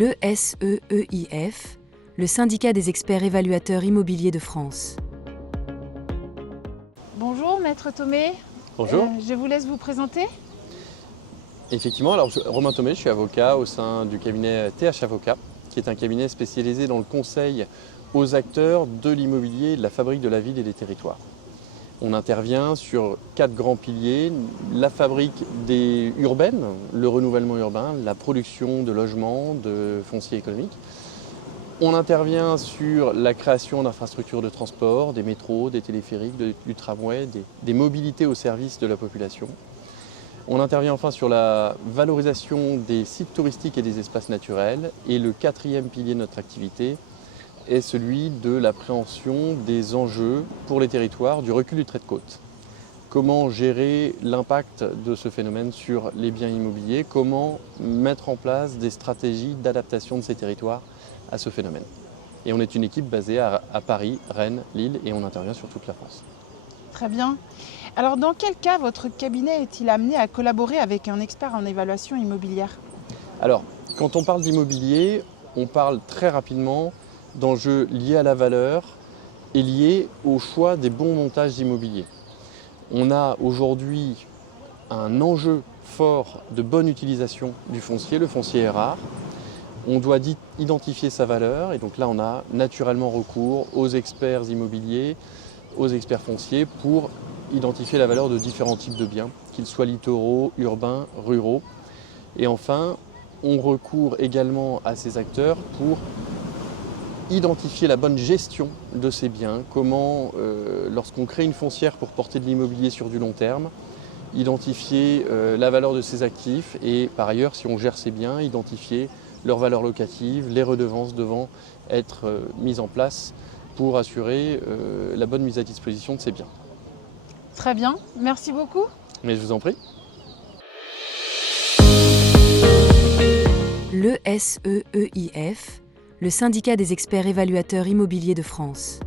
Le SEEIF, le syndicat des experts évaluateurs immobiliers de France. Bonjour Maître Thomé. Bonjour. Je vous laisse vous présenter. Effectivement, alors Romain Thomé, je suis avocat au sein du cabinet TH Avocat, qui est un cabinet spécialisé dans le conseil aux acteurs de l'immobilier, de la fabrique de la ville et des territoires. On intervient sur 4 grands piliers: la fabrique urbaine, le renouvellement urbain, la production de logements, de foncier économique. On intervient sur la création d'infrastructures de transport, des métros, des téléphériques, du tramway, des mobilités au service de la population. On intervient enfin sur la valorisation des sites touristiques et des espaces naturels. Et le 4e pilier de notre activité est celui de l'appréhension des enjeux pour les territoires du recul du trait de côte. Comment gérer l'impact de ce phénomène sur les biens immobiliers? Comment mettre en place des stratégies d'adaptation de ces territoires à ce phénomène? Et on est une équipe basée à Paris, Rennes, Lille, et on intervient sur toute la France. Très bien. Alors dans quel cas votre cabinet est-il amené à collaborer avec un expert en évaluation immobilière? Alors, quand on parle d'immobilier, on parle très rapidement d'enjeux liés à la valeur et liés au choix des bons montages immobiliers. On a aujourd'hui un enjeu fort de bonne utilisation du foncier. Le foncier est rare. On doit identifier sa valeur, et donc là on a naturellement recours aux experts immobiliers, aux experts fonciers pour identifier la valeur de différents types de biens, qu'ils soient littoraux, urbains, ruraux. Et enfin, on recourt également à ces acteurs pour identifier la bonne gestion de ces biens. Comment, lorsqu'on crée une foncière pour porter de l'immobilier sur du long terme, identifier la valeur de ses actifs, et par ailleurs, si on gère ces biens, identifier leur valeur locative, les redevances devant être mises en place pour assurer la bonne mise à disposition de ces biens. Très bien, merci beaucoup. Mais je vous en prie. Le SEEIF, le syndicat des experts évaluateurs immobiliers de France.